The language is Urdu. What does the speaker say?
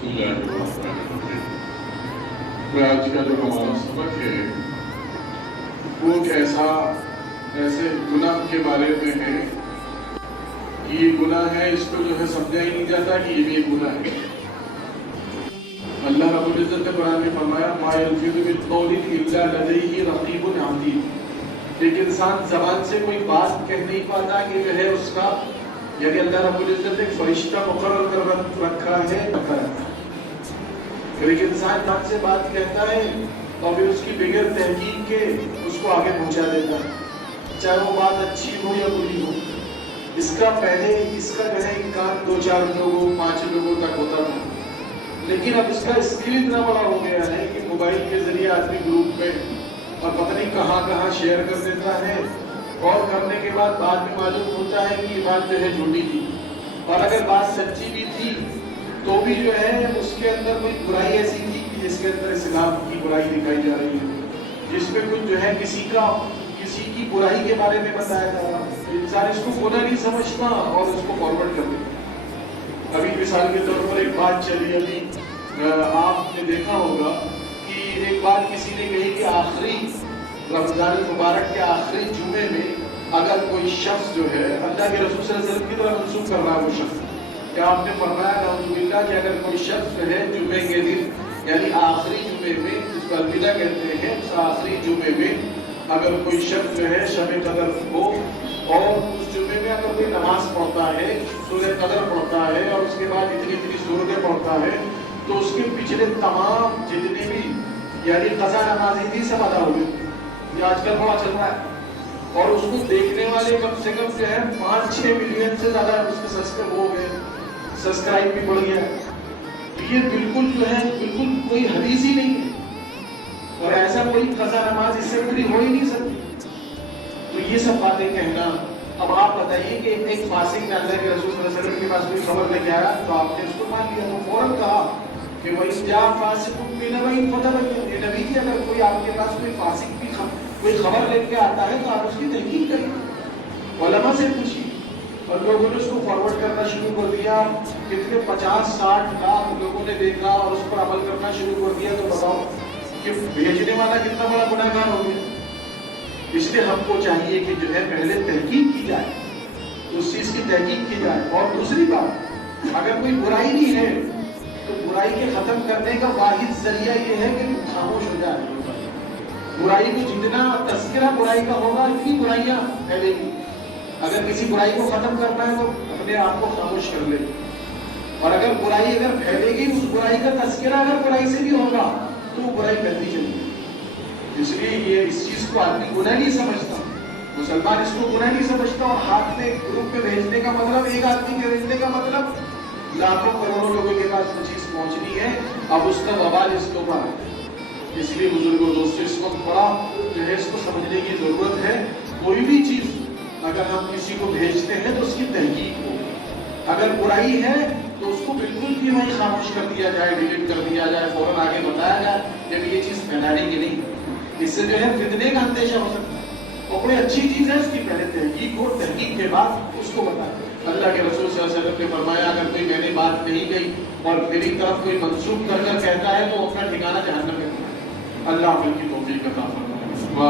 بسم اللہ الرحمن الرحیم۔ آج کا جو ہمارا سبق ہے وہ ایسے گناہ کے بارے میں ہے کہ یہ گناہ ہے، اس کو جو ہے سمجھا ہی نہیں جاتا کہ یہ بھی ایک گناہ ہے۔ اللہ رب العزت نے قرآن میں فرمایا ما یلفظ من قول الا لدیہ رقیب عتید۔ ایک انسان زبان سے کوئی بات کہہ نہیں پاتا کہ جو ہے اس کا یعنی اللہ رب العزت نے ایک فرشتہ مقرر کر رکھا ہے۔ ایک انسان بات سے بات کہتا ہے اور پھر اس کی بغیر تحقیق کے اس کو آگے پہنچا دیتا ہے، چاہے وہ بات اچھی ہو یا بری ہو۔ اس کا جو ہے امکان 2-4 لوگوں 5 لوگوں تک ہوتا تھا، لیکن اب اس کا اسکل اتنا بڑا ہو گیا ہے کہ موبائل کے ذریعے آدمی گروپ میں اور پتہ نہیں کہاں شیئر کر دیتا ہے، اور کرنے کے بعد میں معلوم ہوتا ہے کہ یہ بات جو ہے جھوٹی تھی، اور اگر بات سچی بھی تھی تو بھی جو ہے اس کے اندر کوئی برائی ایسی تھی کہ جس کے اندر اسلام کی برائی دکھائی جا رہی ہے، جس میں کچھ جو ہے کسی کی برائی کے بارے میں بتایا جا رہا ہے۔ انسان اس کو گناہ نہیں سمجھتا اور اس کو فارورڈ کر دیتا۔ ابھی مثال کے طور پر ایک بات چلی، ابھی آپ نے دیکھا ہوگا کہ ایک بات کسی نے کہی کہ آخری رمضان المبارک کے آخری جمعے میں اگر کوئی شخص جو ہے اللہ کے رسول صلی اللہ علیہ وسلم کی طرح منسوخ کر رہا ہے، وہ شخص کہ آپ نے فرمایا نعوذ باللہ کہ اگر کوئی شخص جو ہے جمعے کے دن یعنی آخری جمعے میں جس کو الوداع کہتے ہیں، اس آخری جمعے میں اگر کوئی شخص جو ہے شب قدر ہو اور اس جمعے میں اگر کوئی نماز پڑھتا ہے، سورہ قدر پڑھتا ہے اور اس کے بعد اتنی صورتیں پڑھتا ہے، تو اس کے پچھلے تمام جتنے بھی یعنی قضا نمازی تھی سب ادا ہو گئی۔ یہ آج کل بڑا چل رہا ہے، اور اس کو دیکھنے والے کم سے کم جو ہے 5-6 ملین سے زیادہ اس کے سبسکرائب بھی بڑھ گیا۔ یہ بالکل جو ہے بالکل کوئی حدیث ہی نہیں ہے، اور ایسا کوئی قضا نماز اس سے پوری ہو ہی نہیں سکتی۔ تو یہ سب باتیں کہنا، اب آپ بتائیے کہ ایک فاسق نے اللہ کے رسول صلی اللہ علیہ وسلم کے پاس کوئی خبر لے کے آیا تو آپ نے اس کو مان لیا، تو فوراً کہا کہ وَإِذْ جَاءَ فَاسِقٌ بِنَبَإٍ فَتَبَيَّنُوا۔ یہ نبی جی اگر کوئی آپ کے پاس کوئی فاسق بھی کوئی خبر لے کے آتا ہے تو آپ اس کی تحقیق کریں، علماء سے پوچھیے۔ اور لوگوں نے اس کو فارورڈ کرنا شروع کر دیا، کتنے 50-60 لاکھ لوگوں نے دیکھا اور اس پر عمل کرنا شروع کر دیا، تو بتاؤ کہ بھیجنے والا کتنا بڑا گناہ گار ہو گیا۔ اس لیے ہم کو چاہیے کہ جو ہے پہلے تحقیق کی جائے، اس چیز کی تحقیق کی جائے۔ اور دوسری بات، اگر کوئی برائی نہیں ہے تو برائی کے ختم کرنے کا واحد ذریعہ یہ ہے کہ خاموش ہو جائے۔ برائی کو جتنا تذکرہ برائی کا ہوگا اتنی برائیاں پھیلے گی۔ اگر کسی برائی کو ختم کرنا ہے تو اپنے آپ کو خاموش کر لے، اور اگر برائی پھیلے گی، اس برائی کا تذکرہ اگر برائی سے بھی ہوگا تو وہ برائی پھیلتی چلے گی۔ اس لیے یہ اس چیز کو آدمی گناہ نہیں سمجھتا، مسلمان اس کو گناہ نہیں سمجھتا، اور ہاتھ میں گروپ میں بھیجنے کا مطلب، ایک آدمی کے بھیجنے کا مطلب لاکھوں کروڑوں لوگوں کے پاس وہ چیز پہنچنی ہے، اب اس کا وبال اس کے اوپر ہے۔ اس لیے بزرگوں دوستوں اس وقت بڑا جو ہے اس کو سمجھنے کی ضرورت ہے۔ کوئی بھی چیز اگر ہم کسی کو بھیجتے ہیں تو اس کی تحقیق ہو، اگر برائی ہے تو اس کو بالکل بھی وہیں خاموش کر دیا جائے، ڈیلیٹ کر دیا جائے، فوراً آگے بتایا جائے کہ یہ چیز پھیلانے کی نہیں۔ اس سے جو ہے فتنے کا اندیشہ ہو سکتا ہے، اور کوئی اچھی چیز ہے اس کی پہلے تحقیق ہو، تحقیق کے بعد اس کو بتائیں۔ اللہ کے رسول صلی اللہ علیہ وسلم نے فرمایا اگر کوئی میں نے بات نہیں کہی اور میری طرف کوئی منسوخ کر کہتا ہے تو اپنا ٹھکانہ جہنم میں۔ اللہ کی توفیق عطا فرمائے۔